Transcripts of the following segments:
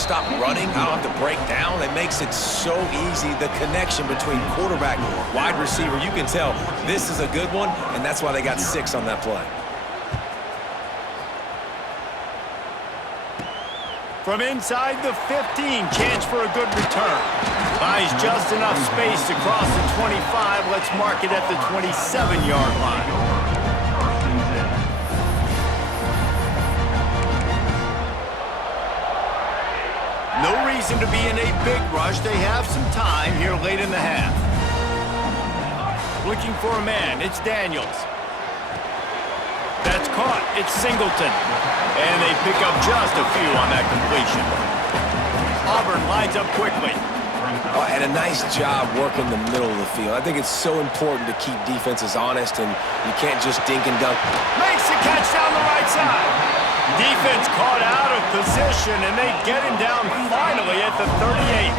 stop running. I don't have to break down. It makes it so easy, the connection between quarterback, wide receiver. You can tell this is a good one, and that's why they got 6 on that play. From inside the 15, chance for a good return. Buys just enough space to cross the 25. Let's mark it at the 27-yard line. No reason to be in a big rush. They have some time here late in the half. Looking for a man. It's Daniels. That's caught. It's Singleton. And they pick up just a few on that completion. Auburn lines up quickly. And a nice job working the middle of the field. I think it's so important to keep defenses honest, and you can't just dink and dunk. Makes the catch down the right side. Defense caught out of position, and they get him down finally at the 38.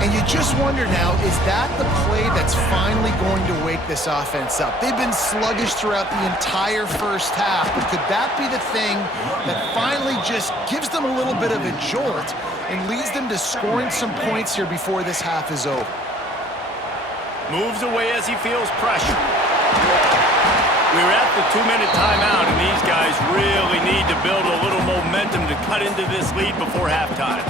And you just wonder now, is that the play that's finally going to wake this offense up? They've been sluggish throughout the entire first half, but could that be the thing that finally just gives them a little bit of a jolt and leads them to scoring some points here before this half is over? Moves away as he feels pressure. We're at the 2-minute timeout, and these guys really need to build a little momentum to cut into this lead before halftime.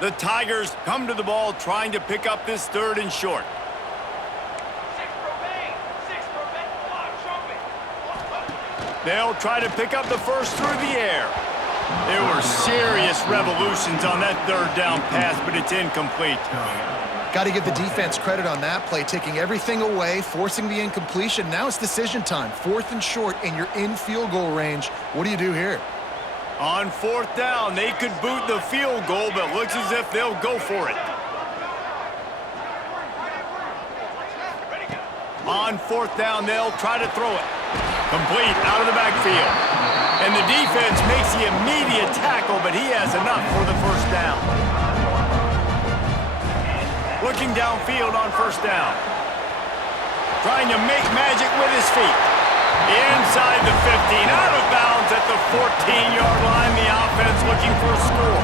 The Tigers come to the ball trying to pick up this 3rd and short. They'll try to pick up the first through the air. There were serious revolutions on that 3rd down pass, but it's incomplete. Got to give the defense credit on that play, taking everything away, forcing the incompletion. Now it's decision time. 4th and short, and you're in field goal range. What do you do here? On 4th down, they could boot the field goal, but looks as if they'll go for it. On 4th down, they'll try to throw it. Complete out of the backfield. And the defense makes the immediate tackle, but he has enough for the 1st down. Looking downfield on 1st down. Trying to make magic with his feet. Inside the 15, out of bounds at the 14-yard line. The offense looking for a score.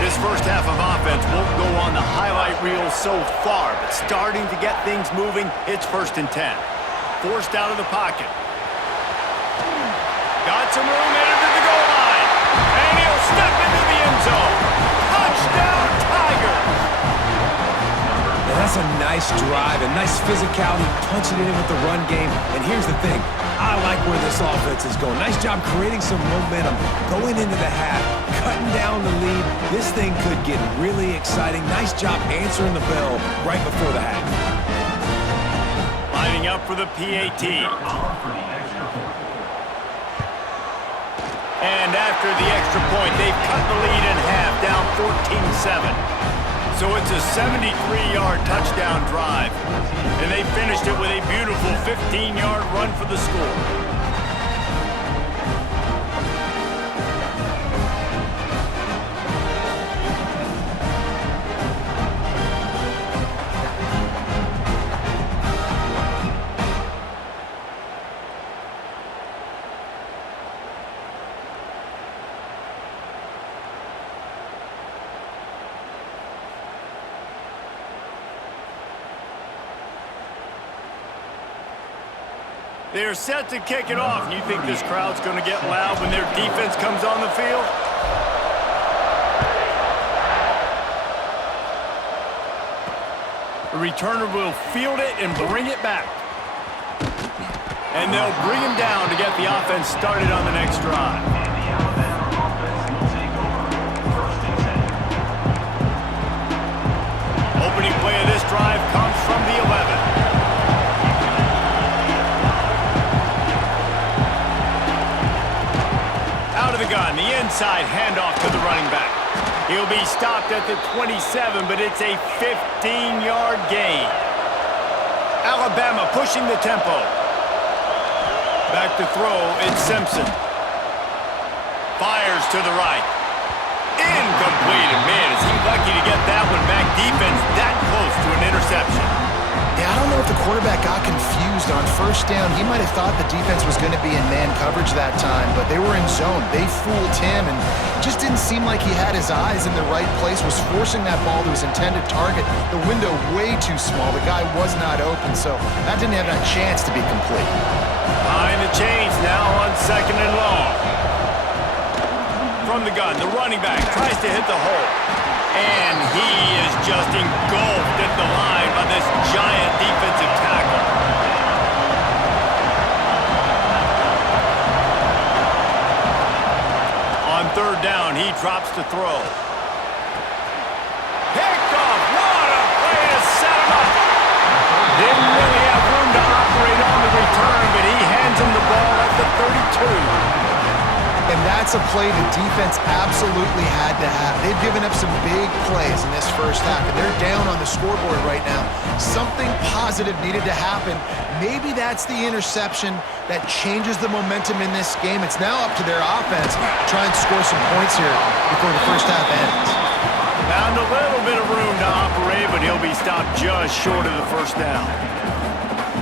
This first half of offense won't go on the highlight reel so far, but starting to get things moving, it's 1st and 10. Forced out of the pocket. Got some room, headed to the goal line. And he'll step into the end zone. Touchdown, Tigers! Now that's a nice drive, a nice physicality, punching it in with the run game. And here's the thing, I like where this offense is going. Nice job creating some momentum, going into the half, cutting down the lead. This thing could get really exciting. Nice job answering the bell right before the half. Lining up for the PAT. And after the extra point, they've cut the lead in half, down 14-7. So it's a 73-yard touchdown drive. And they finished it with a beautiful 15-yard run for the score. They're set to kick it off. You think this crowd's going to get loud when their defense comes on the field? The returner will field it and bring it back. And they'll bring him down to get the offense started on the next drive. Opening play of this drive comes from the 11. inside handoff to the running back. He'll be stopped at the 27, but it's a 15-yard gain. Alabama pushing the tempo. Back to throw, it's Simpson. Fires to the right. Incomplete, and man, is he lucky to get that one back. Defense that close to an interception. Yeah, I don't know if the quarterback got confused on first down. He might have thought the defense was going to be in man coverage that time, but they were in zone. They fooled him, and just didn't seem like he had his eyes in the right place, was forcing that ball to his intended target. The window way too small. The guy was not open, so that didn't have a chance to be complete. Behind the chains now on 2nd and long. From the gun, the running back tries to hit the hole. And he is just engulfed at the line by this giant defensive tackle. On 3rd down, he drops to throw. Picked off. What a play to set him up. Didn't really have room to operate on the return, but he hands him the ball at the 32. And that's a play the defense absolutely had to have. They've given up some big plays in this first half, and they're down on the scoreboard right now. Something positive needed to happen. Maybe that's the interception that changes the momentum in this game. It's now up to their offense to try and score some points here before the first half ends. Found a little bit of room to operate, but he'll be stopped just short of the first down.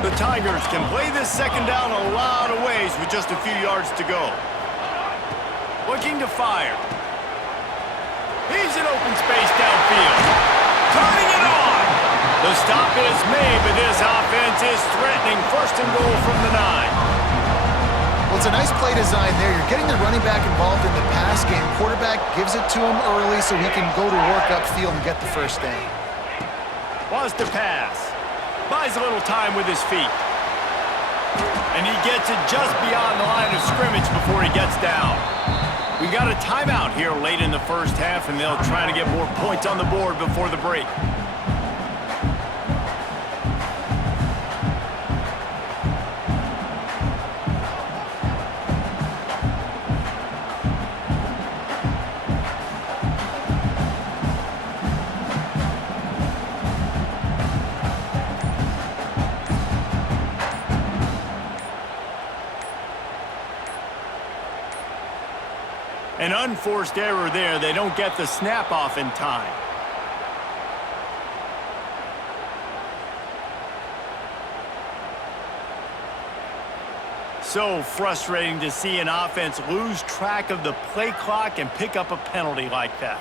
The Tigers can play this 2nd down a lot of ways with just a few yards to go. Looking to fire. He's in open space downfield. Turning it on. The stop is made, but this offense is threatening 1st and goal from the 9. Well, it's a nice play design there. You're getting the running back involved in the pass game. Quarterback gives it to him early so he can go to work upfield and get the first down. Wants to pass. Buys a little time with his feet. And he gets it just beyond the line of scrimmage before he gets down. We've got a timeout here late in the first half, and they'll try to get more points on the board before the break. An unforced error there. They don't get the snap off in time. So frustrating to see an offense lose track of the play clock and pick up a penalty like that.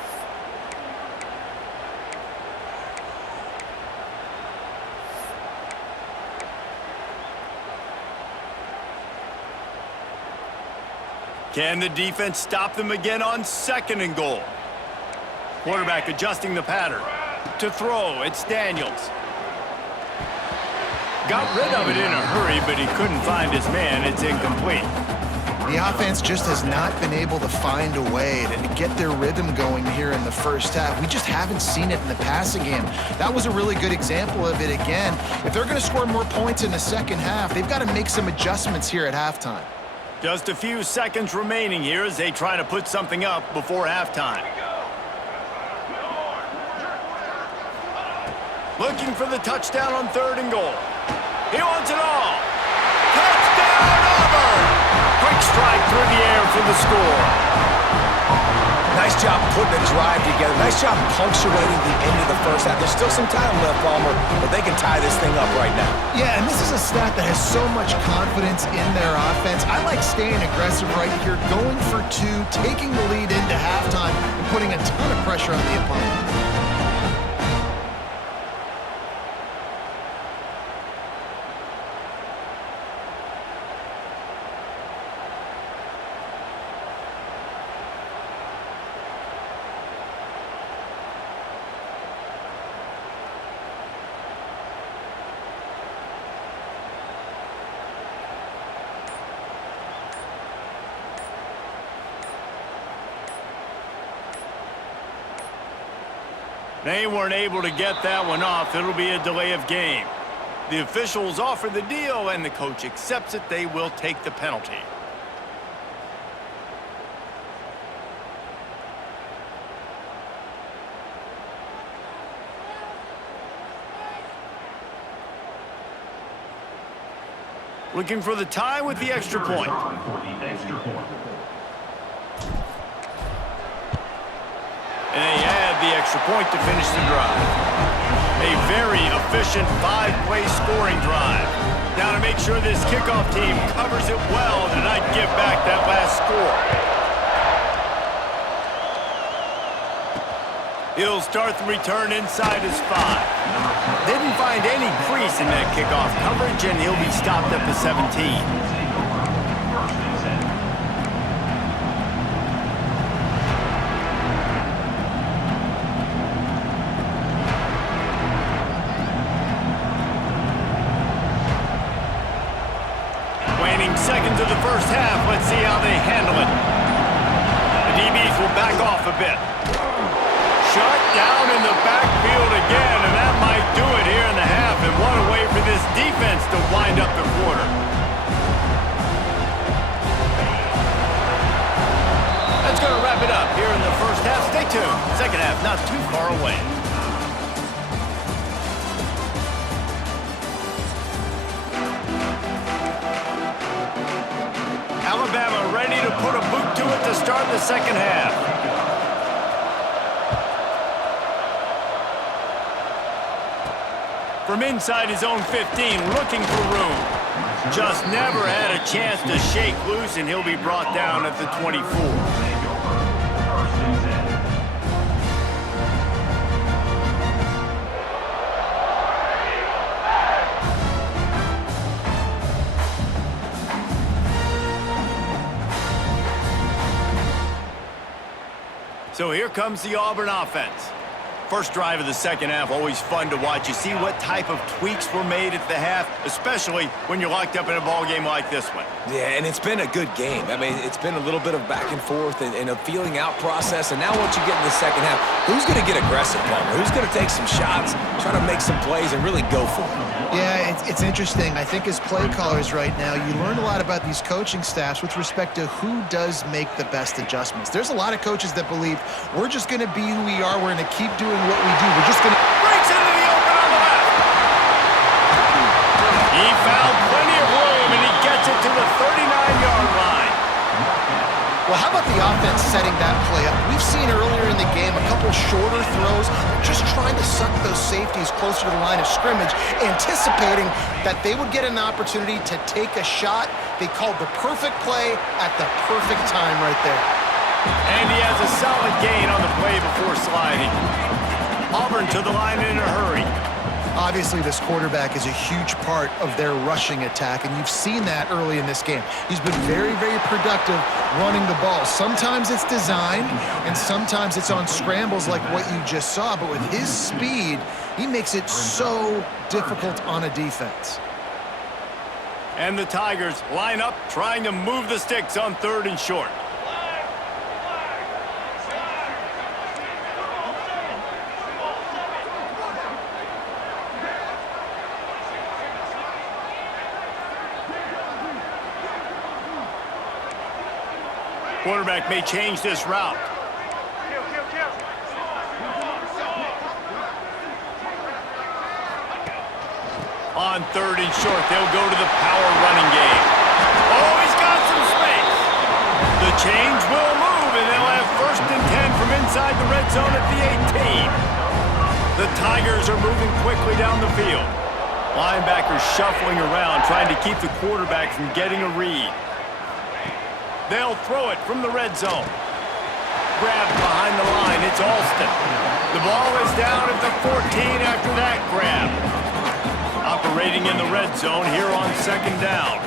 Can the defense stop them again on 2nd and goal? Quarterback adjusting the pattern. To throw, it's Daniels. Got rid of it in a hurry, but he couldn't find his man. It's incomplete. The offense just has not been able to find a way to get their rhythm going here in the first half. We just haven't seen it in the passing game. That was a really good example of it again. If they're going to score more points in the second half, they've got to make some adjustments here at halftime. Just a few seconds remaining here as they try to put something up before halftime. Looking for the touchdown on 3rd and goal. He wants it all. Touchdown, Auburn! Quick strike through the air for the score. Nice job putting the drive together. Nice job punctuating the end of the first half. There's still some time left, Palmer, but they can tie this thing up right now. Yeah, and this is a staff that has so much confidence in their offense. I like staying aggressive right here, going for 2, taking the lead into halftime, and putting a ton of pressure on the opponent. They weren't able to get that one off. It'll be a delay of game. The officials offer the deal, and the coach accepts it. They will take the penalty. Looking for the tie with the extra point. And they add the extra point to finish the drive. A very efficient 5-play scoring drive. Now to make sure this kickoff team covers it well and not give back that last score. He'll start the return inside his 5. Didn't find any crease in that kickoff coverage, and he'll be stopped at the 17. Seconds of the first half. Let's see how they handle it. The DBs will back off a bit. Shut down in the backfield again, and that might do it here in the half. And what a way for this defense to wind up the quarter. That's going to wrap it up here in the first half. Stay tuned. Second half not too far away. Alabama ready to put a boot to it to start the second half. From inside his own 15, looking for room. Just never had a chance to shake loose, and he'll be brought down at the 24. So here comes the Auburn offense. First drive of the second half, always fun to watch. You see what type of tweaks were made at the half, especially when you're locked up in a ball game like this one. Yeah, and it's been a good game. I mean, it's been a little bit of back and forth and a feeling out process. And now once you get in the second half, who's going to get aggressive, Palmer? Who's going to take some shots, try to make some plays, and really go for it? Yeah, it's interesting. I think as play callers right now, you learn a lot about these coaching staffs with respect to who does make the best adjustments. There's a lot of coaches that believe we're just going to be who we are. We're going to keep doing what we do. We're just going to... Breaks into the open on the left. He found plenty of room, and he gets it to the 39-yard line. Well, how about the offense setting that play up? We've seen earlier in the game a couple shorter throws, just trying to suck those safeties closer to the line of scrimmage, anticipating that they would get an opportunity to take a shot. They called the perfect play at the perfect time right there. And he has a solid gain on the play before sliding. Auburn to the line in a hurry. Obviously, this quarterback is a huge part of their rushing attack, and you've seen that early in this game. He's been very, very productive running the ball. Sometimes it's designed, and sometimes it's on scrambles like what you just saw, but with his speed, he makes it so difficult on a defense. And the Tigers line up, trying to move the sticks on 3rd and short. Quarterback may change this route. On 3rd and short, they'll go to the power running game. Oh, he's got some space. The change will move, and they'll have 1st and 10 from inside the red zone at the 18. The Tigers are moving quickly down the field. Linebackers shuffling around, trying to keep the quarterback from getting a read. They'll throw it from the red zone. Grabbed behind the line, it's Alston. The ball is down at the 14 after that grab. Operating in the red zone here on 2nd down.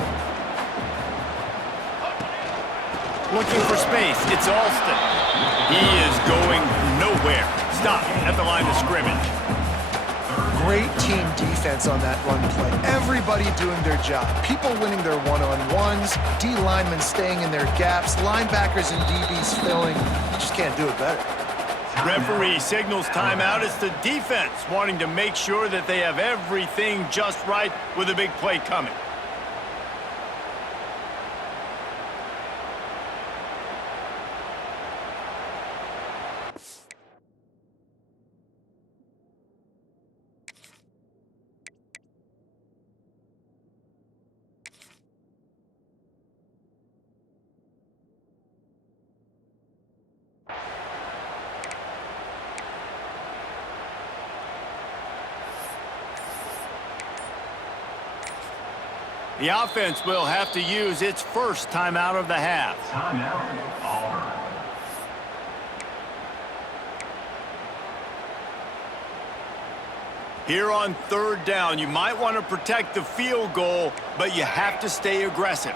Looking for space, it's Alston. He is going nowhere. Stop at the line of scrimmage. Great team defense on that run play. Everybody doing their job. People winning their one-on-ones, D linemen staying in their gaps, linebackers and DBs filling. You just can't do it better. Referee signals timeout. It's the defense wanting to make sure that they have everything just right with a big play coming. The offense will have to use its first timeout of the half. Timeout, Auburn. Here on third down, you might want to protect the field goal, but you have to stay aggressive.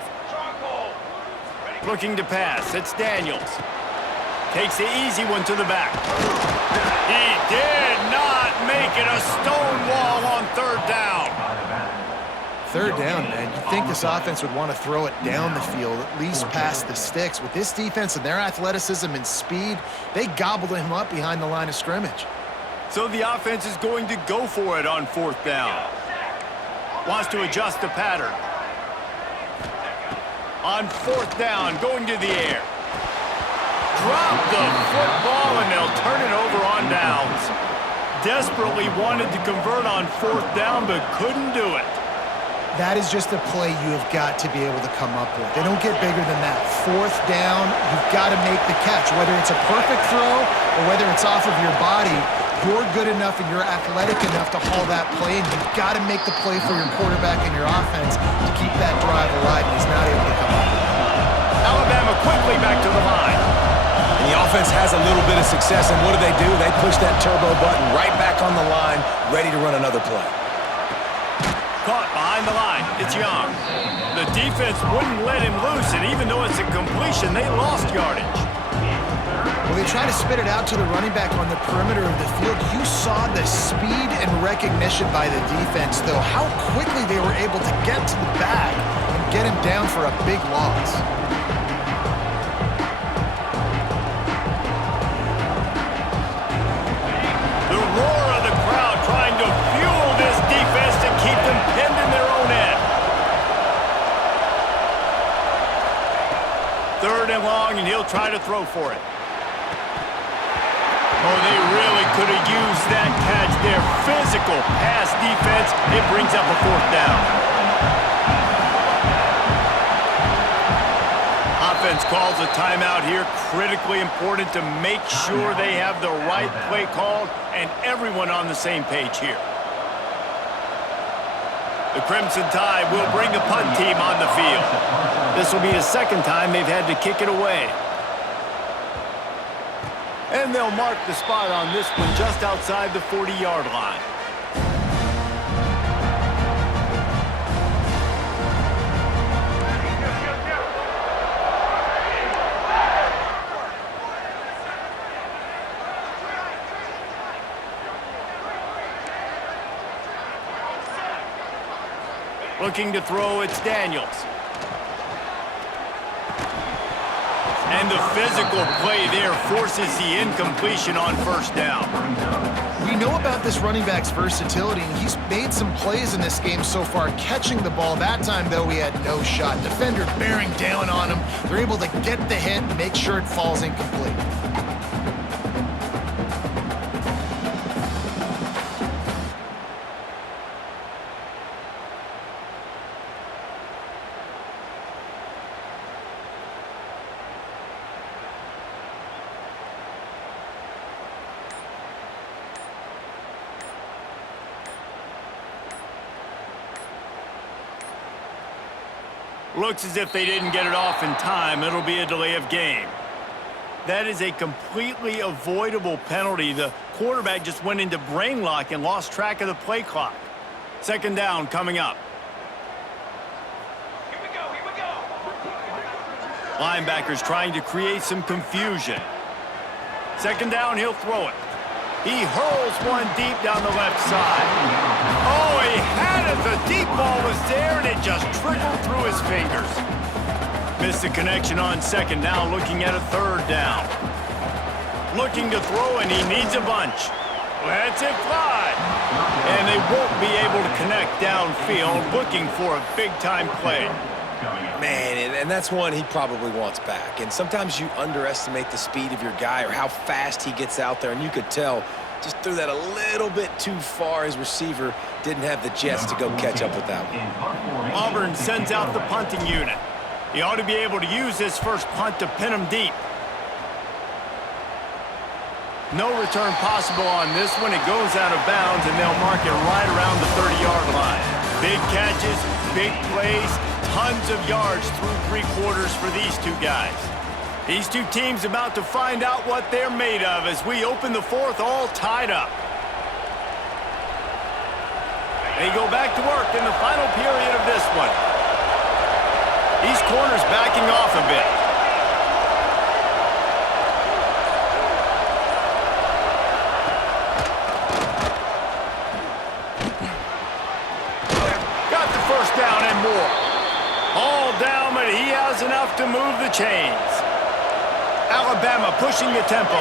Looking to pass, it's Daniels. Takes the easy one to the back. He did not make it a stone wall on third down. Third down, man. You'd think this offense would want to throw it down the field, at least past the sticks. With this defense and their athleticism and speed, they gobbled him up behind the line of scrimmage. So the offense is going to go for it on fourth down. Wants to adjust the pattern. On fourth down, going to the air. Drop the football, and they'll turn it over on downs. Desperately wanted to convert on fourth down, but couldn't do it. That is just a play you have got to be able to come up with. They don't get bigger than that. Fourth down, you've got to make the catch. Whether it's a perfect throw or whether it's off of your body, you're good enough and you're athletic enough to haul that play, and you've got to make the play for your quarterback and your offense to keep that drive alive, and he's not able to come up with it. Alabama quickly back to the line. And the offense has a little bit of success, and what do? They push that turbo button right back on the line, ready to run another play. Caught behind the line. It's Young. The defense wouldn't let him loose, and even though it's a completion, they lost yardage. Well, they try to spit it out to the running back on the perimeter of the field. You saw the speed and recognition by the defense, though, how quickly they were able to get to the back and get him down for a big loss. The roar of the crowd trying to fuel this defense to keep them pinned in their own end. Third and long, and he'll try to throw for it. Oh, they really could have used that catch there. Physical pass defense. It brings up a fourth down. Offense calls a timeout here. Critically important to make sure they have the right play called and everyone on the same page here. The Crimson Tide will bring the punt team on the field. This will be the second time they've had to kick it away. And they'll mark the spot on this one just outside the 40-yard line. Looking to throw, it's Daniels. And the physical play there forces the incompletion on first down. We know about this running back's versatility, and he's made some plays in this game so far, catching the ball. That time, though, he had no shot. Defender bearing down on him. They're able to get the hit and make sure it falls incomplete. Looks as if they didn't get it off in time. It'll be a delay of game. That is a completely avoidable penalty. The quarterback just went into brain lock and lost track of the play clock. Second down coming up. Here we go. Linebackers trying to create some confusion. Second down, he'll throw it. He hurls one deep down the left side. Oh, he had it. The deep ball was there, and it just trickled through his fingers. Missed the connection on second down, looking at a third down. Looking to throw, and he needs a bunch. Lets it fly. And they won't be able to connect downfield, looking for a big-time play. Man, and that's one he probably wants back. And sometimes you underestimate the speed of your guy or how fast he gets out there, and you could tell just threw that a little bit too far. His receiver didn't have the jets to go catch up with that one. Auburn sends out the punting unit. He ought to be able to use this first punt to pin him deep. No return possible on this one. It goes out of bounds, and they'll mark it right around the 30-yard line. Big catches, big plays, tons of yards through 3 quarters for these two guys. These two teams about to find out what they're made of as we open the fourth all tied up. They go back to work in the final period of this one. These corners backing off a bit. Got the first down and more. All down, but he has enough to move the chains. Alabama pushing the tempo.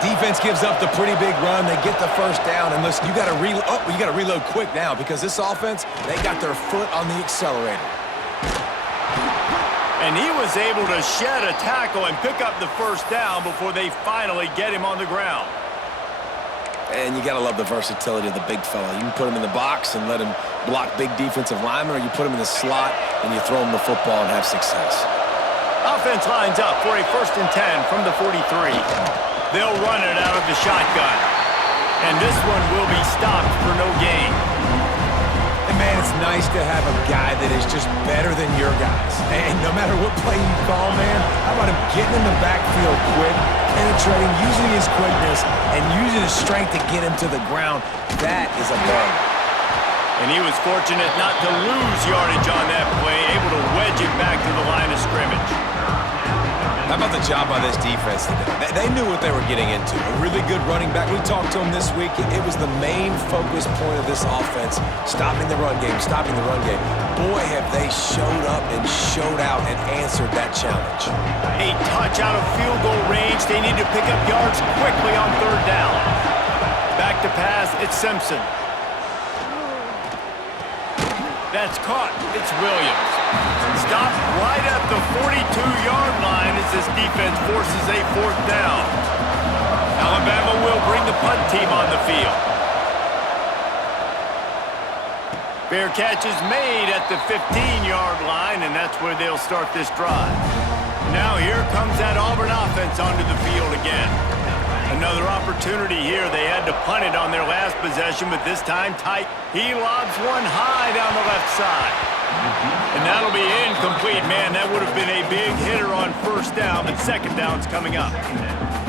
Defense gives up the pretty big run. They get the first down. And listen, you got to reload quick now because this offense, they got their foot on the accelerator. And he was able to shed a tackle and pick up the first down before they finally get him on the ground. And you got to love the versatility of the big fella. You can put him in the box and let him block big defensive linemen, or you put him in the slot and you throw him the football and have success. Offense lines up for a 1st and 10 from the 43. They'll run it out of the shotgun. And this one will be stopped for no gain. And man, it's nice to have a guy that is just better than your guys. And no matter what play you call, man, how about him getting in the backfield quick, penetrating, using his quickness, and using his strength to get him to the ground. That is a bang. And he was fortunate not to lose yardage on that play, able to wedge it back to the line of scrimmage. How about the job by this defense today? They knew what they were getting into. A really good running back. We talked to him this week. It was the main focus point of this offense, stopping the run game, stopping the run game. Boy, have they showed up and showed out and answered that challenge. A touch out of field goal range. They need to pick up yards quickly on 3rd down. Back to pass, it's Simpson. That's caught. It's Williams. Stopped right at the 42-yard line as this defense forces a 4th down. Alabama will bring the punt team on the field. Fair catch is made at the 15-yard line, and that's where they'll start this drive. Now here comes that Auburn offense onto the field again. Another opportunity here. They had to punt it on their last possession, but this time tight. He lobs one high down the left side. And that'll be incomplete, man. That would have been a big hitter on 1st down, but 2nd down's coming up.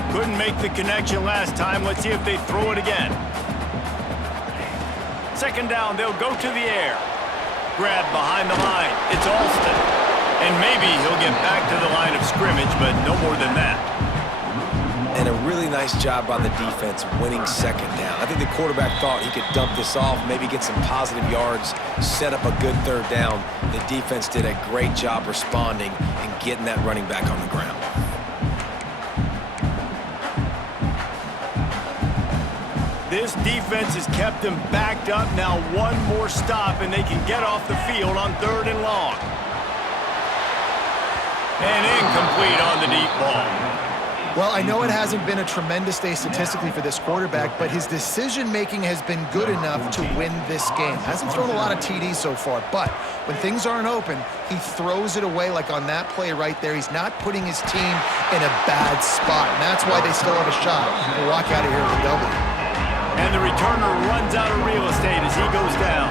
Couldn't make the connection last time. Let's see if they throw it again. 2nd down, they'll go to the air. Grab behind the line. It's Alston. And maybe he'll get back to the line of scrimmage, but no more than that. And a really nice job by the defense winning 2nd down. I think the quarterback thought he could dump this off, maybe get some positive yards, set up a good 3rd down. The defense did a great job responding and getting that running back on the ground. This defense has kept them backed up. Now one more stop and they can get off the field on 3rd and long. And incomplete on the deep ball. Well, I know it hasn't been a tremendous day statistically for this quarterback, but his decision-making has been good enough to win this game. Hasn't thrown a lot of TDs so far, but when things aren't open, he throws it away like on that play right there. He's not putting his team in a bad spot, and that's why they still have a shot to walk out of here with a W. And the returner runs out of real estate as he goes down.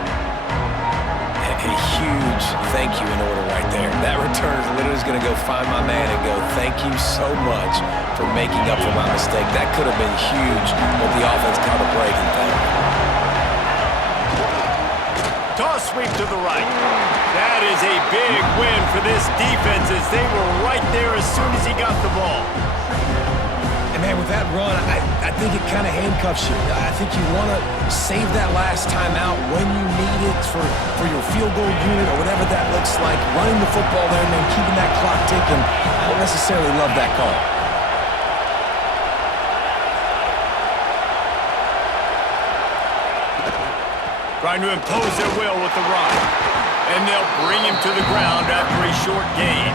A huge thank you in order right there. That returner literally is going to go find my man and go, thank you so much for making up for my mistake. That could have been huge, but the offense caught a break and thank you. Toss sweep to the right. That is a big win for this defense as they were right there as soon as he got the ball. And man, with that run, I think it kind of handcuffs you. I think you want to save that last time out when you need it for your field goal unit or whatever that looks like. Running the football there and then keeping that clock ticking. I don't necessarily love that call. Trying to impose their will with the run. And they'll bring him to the ground after a short gain.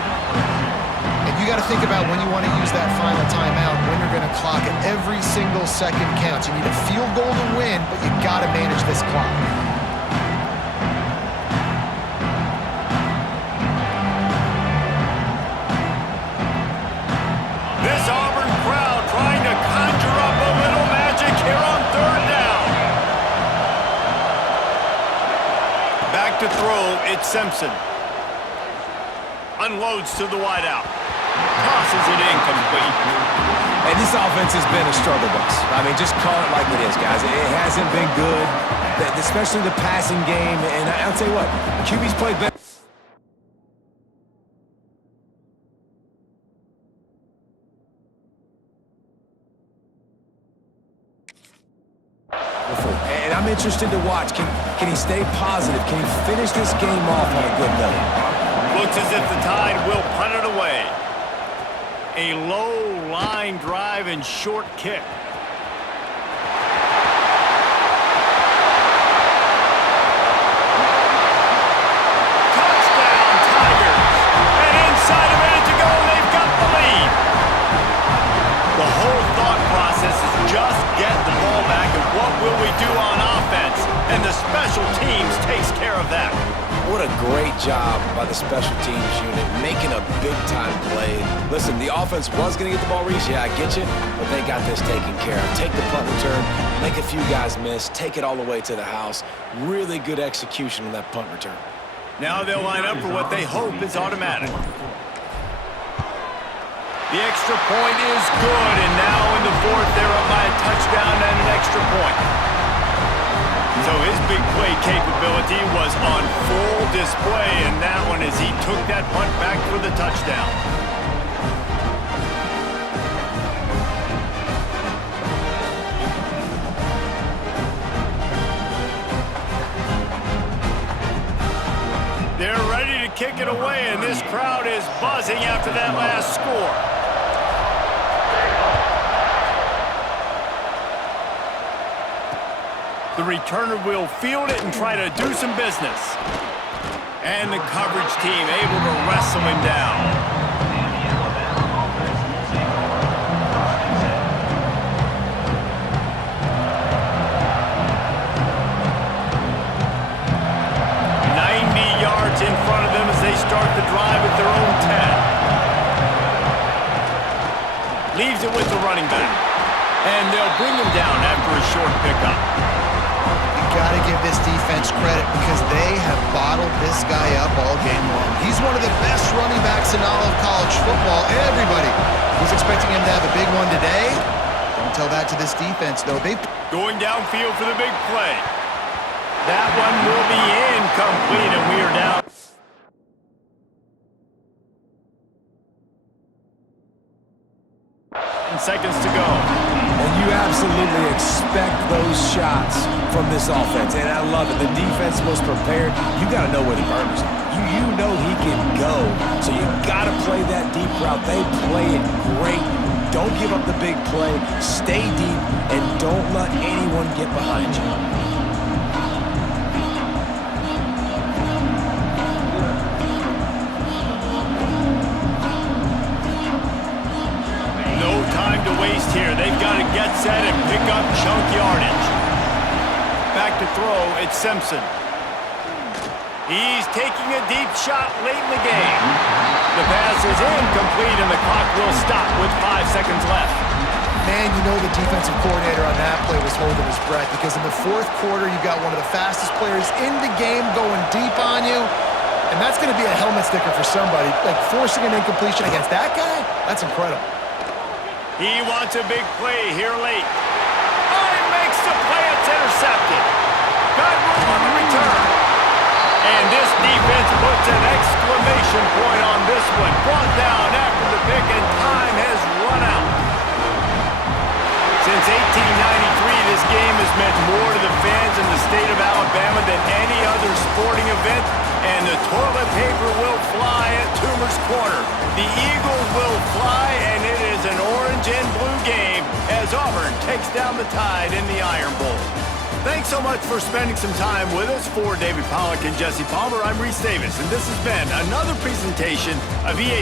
And you got to think about when you want to use that final timeout, when you're going to clock it. Every single second counts. You need a field goal to win, but you got to manage this clock. This Auburn crowd trying to conjure up a little magic here on 3rd down. Back to throw throw, it's Simpson. Unloads to the wideout. Tosses it incomplete. And this offense has been a struggle bus. I mean, just call it like it is, guys. It hasn't been good, especially the passing game. And I'll tell you what, QB's played better. And I'm interested to watch. Can he stay positive? Can he finish this game off on a good note? Looks as if the Tide will punt it away. A low line drive and short kick. Touchdown, Tigers! And inside a minute to go, they've got the lead. The whole thought process is just get the ball back and what will we do on offense? And the special teams takes care of that. What a great job by the special teams unit, making a big-time play. Listen, the offense was going to get the ball reached. Yeah, I get you, but they got this taken care of. Take the punt return, make a few guys miss, take it all the way to the house. Really good execution on that punt return. Now they'll line up for what they hope is automatic. The extra point is good, and now in the fourth, they're up by a touchdown and an extra point. So his big play capability was on full display in that one as he took that punt back for the touchdown. They're ready to kick it away, and this crowd is buzzing after that last score. The returner will field it and try to do some business. And the coverage team able to wrestle him down. Yards in front of them as they start the drive at their own 10. Leaves it with the running back. And they'll bring him down after a short pickup. Got to give this defense credit because they have bottled this guy up all game long. He's one of the best running backs in all of college football. Everybody was expecting him to have a big one today. Don't tell that to this defense, though. Going downfield for the big play. That one will be incomplete, and we are down. And seconds to go. And you absolutely expect those shots from this offense, and I love it. The defense was prepared. You got to know where the burners are. You know he can go, so you got to play that deep route. They play it great. Don't give up the big play. Stay deep, and don't let anyone get behind you. Here, they've got to get set and pick up chunk yardage. Back to throw, it's Simpson. He's taking a deep shot late in the game. The pass is incomplete, and the clock will stop with 5 seconds left. Man, you know the defensive coordinator on that play was holding his breath because in the fourth quarter, you got one of the fastest players in the game going deep on you, and that's going to be a helmet sticker for somebody. Like forcing an incompletion against that guy, that's incredible. He wants a big play here late. Oh, he makes the play. It's intercepted. Got room on the return. And this defense puts an exclamation point on this one. Brought down after the pick, and time has run out. Since 1893, this game has meant more to the fans in the state of Alabama than any other sporting event, and the toilet paper will fly at Toomer's Corner. The Eagles will fly, and it is an orange and blue game as Auburn takes down the Tide in the Iron Bowl. Thanks so much for spending some time with us. For David Pollack and Jesse Palmer, I'm Reese Davis, and this has been another presentation of EA